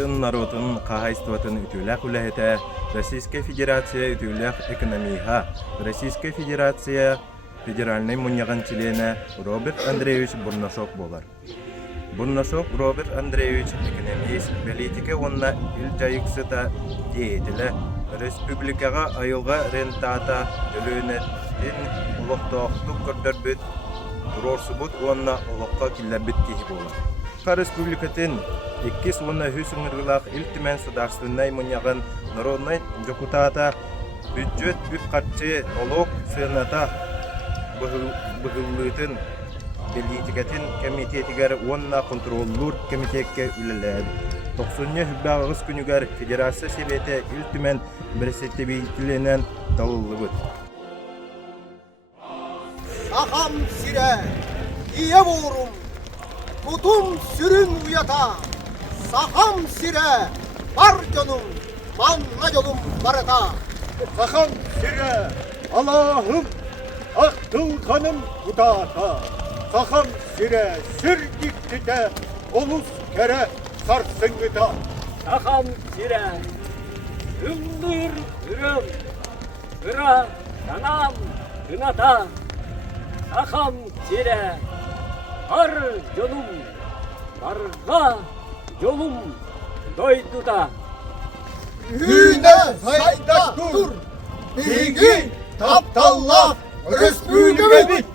Ытын народын қағайстыватын үтіләк үләхеті Российская Федерация үтіләк экономиха Российская Федерация федеральный муньяған члены Роберт Андреевич Бурнашок болар. Бурнашок Роберт Андреевич экономист, политика онна ил жайықсыта деятелі, республикаға айылға рентата төлөнеттен ұлықтақтық көрдірбіт, тұрорсыбыт онна ұлыққа келләбіт кейі болар. Республикатын 2 онна хүсіңіргілақ илтімен сударственной муньяған народный депутата бюджет бүпқатчы налог сената бұғыллытын Политикатын комитетігер онна контроллур комитетке үліләді. 90-ні хүббағыз күнігер Федерация Себеті үлтімен бірсетті бейтіленен далылы бұд. Сахам сире, ие борум, тутум сүрін уята. Сахам сире, бар жонум, манна жолум барата. Сахам сире, Allah'ım, aktıl kanım kutata. Saham sire, sür gittite, olus kere sarsıngıta. Saham sire, ümbür ürüm, üra yanam kınata. Saham sire, har yolum, barga yolum doydu da. Hüne sayda dur, bilgi taptallah, Respublika bit.